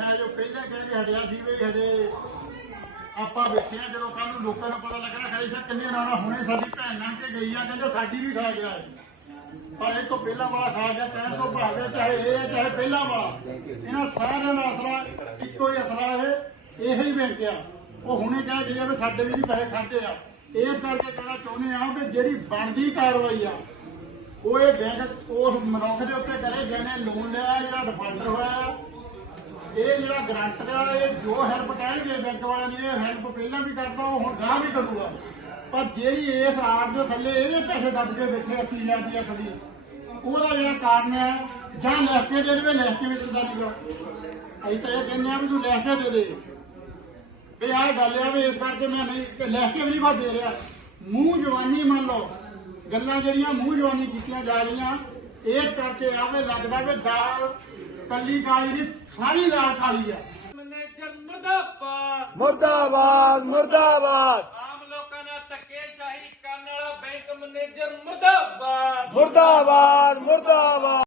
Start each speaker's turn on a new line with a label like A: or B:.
A: ਹੈ ਜੋ ਪਹਿਲਾਂ ਕਹਿ ਕੇ ਹਟਿਆ ਸੀ ਵੀ ਹਜੇ ਆਪਾਂ ਬੈਠੇ ਜਦੋਂ ਕੱਲ ਨੂੰ ਲੋਕਾਂ ਨੂੰ ਪਤਾ ਲੱਗਣਾ ਖਰੇ ਸਾ ਕਿੰਨੇ ਨਾਣਾ ਹੁਣੇ ਸਾਡੀ ਭੈਣ ਨਾਲ ਕੇ ਗਈ ਆ ਕਹਿੰਦੇ ਸਾਡੀ ਵੀ ਖਾ ਗਿਆ ਹੈ। ਪਰ ਇਹ ਤੋਂ ਪਹਿਲਾਂ ਵਾਲਾ ਖਾ ਗਿਆ ਕਹਿਣ ਤੋਂ ਭਾਵੇਂ ਚਾਹੇ ਇਹ ਹੈ, ਚਾਹੇ ਪਹਿਲਾਂ ਵਾਲਾ। ਇਹਨਾਂ ਸਾਰਿਆਂ ਦਾ ਅਸਰਾ ਇੱਕੋ ਹੀ ਅਸਰਾ ਹੈ ਇਹ ਹੀ ਵੇਖਿਆ ਉਹ ਹੁਣੇ ਕਹਿ ਗਈ ਵੀ ਸਾਡੇ ਵੀ ਨਹੀਂ ਪੈਸੇ ਖਾਦੇ ਆ। ਇਸ ਕਰਕੇ ਕਹਿਣਾ ਚਾਹੁੰਦੇ ਆ ਕਿ ਜਿਹੜੀ ਬਣਦੀ ਕਾਰਵਾਈ ਆ ਉਹ ਇਹ ਬੈਂਕ ਉਸ ਮਨੁੱਖ ਦੇ ਉੱਤੇ ਕਰੇ ਜਿਹਨੇ ਲੋਨ ਲਿਆ ਜਿਹੜਾ ਡਿਫਾਲਟਰ ਹੋਇਆ ਇਹ ਜਿਹੜਾ ਗਰੰਟਰ ਆ, ਇਹ ਜੋ ਹੈਲਪ ਕਹਿਣਗੇ ਬੈਂਕ ਵਾਲਿਆਂ ਦੀ, ਇਹ ਹੈਲਪ ਪਹਿਲਾਂ ਵੀ ਕਰਦਾ, ਉਹ ਹੁਣ ਗਾਹ ਵੀ ਕਰੂਗਾ। ਪਰ ਜਿਹੜੀ ਇਸ ਆਪ ਦੇ ਥੱਲੇ ਇਹਦੇ ਪੈਸੇ ਦੱਬ ਕੇ ਬੈਠੇ 80000 ਰੁਪਇਆ ਖੜੀ ਉਹਦਾ ਜਿਹੜਾ ਕਾਰਨ ਹੈ, ਜਾਂ ਲਿਖ ਕੇ ਦੇ ਦੇਵੇ ਲਿਖ ਕੇ ਵੀ ਦਿੰਦਾ ਨਹੀਂਗਾ ਅਸੀਂ ਤਾਂ ਇਹ ਕਹਿੰਦੇ ਆ ਵੀ ਤੂੰ ਲਿਖ ਕੇ ਦੇ ਦੇ। ਵੀ ਆਹ ਗੱਲ ਆ ਵੀ ਇਸ ਕਰਕੇ ਮੈਂ ਨਹੀਂ, ਕਿ ਲਿਖ ਕੇ ਵੀ ਨਹੀਂ ਦੇ ਰਿਹਾ। ਮੂੰਹ ਜਵਾਨੀ ਮੰਨ ਲਓ, ਗੱਲਾਂ ਜਿਹੜੀਆਂ ਮੂੰਹ ਜਵਾਨੀ ਕੀਤੀਆਂ ਜਾ ਰਹੀਆਂ, ਇਸ ਕਰਕੇ ਆਵੇ ਲੱਗਦਾ ਕਿ ਦਾਲ ਕੱਲੀ ਕਾਲੀ ਨਹੀਂ ਸਾਰੀ ਦਾਲ ਕਾਲੀ ਆ।
B: ਮੈਨੇਜਰ ਮੁਰਦਾਬਾਦ।
C: ਮੁਰਦਾਬਾਦ ਮੁਰਦਾਬਾਦ।
B: ਆਮ ਲੋਕਾਂ ਨਾਲ ਧੱਕੇਸ਼ਾਹੀ ਕਰਨ ਵਾਲਾ ਬੈਂਕ ਮੈਨੇਜਰ ਮੁਰਦਾਬਾਦ।
C: ਮੁਰਦਾਬਾਦ ਮੁਰਦਾਬਾਦ।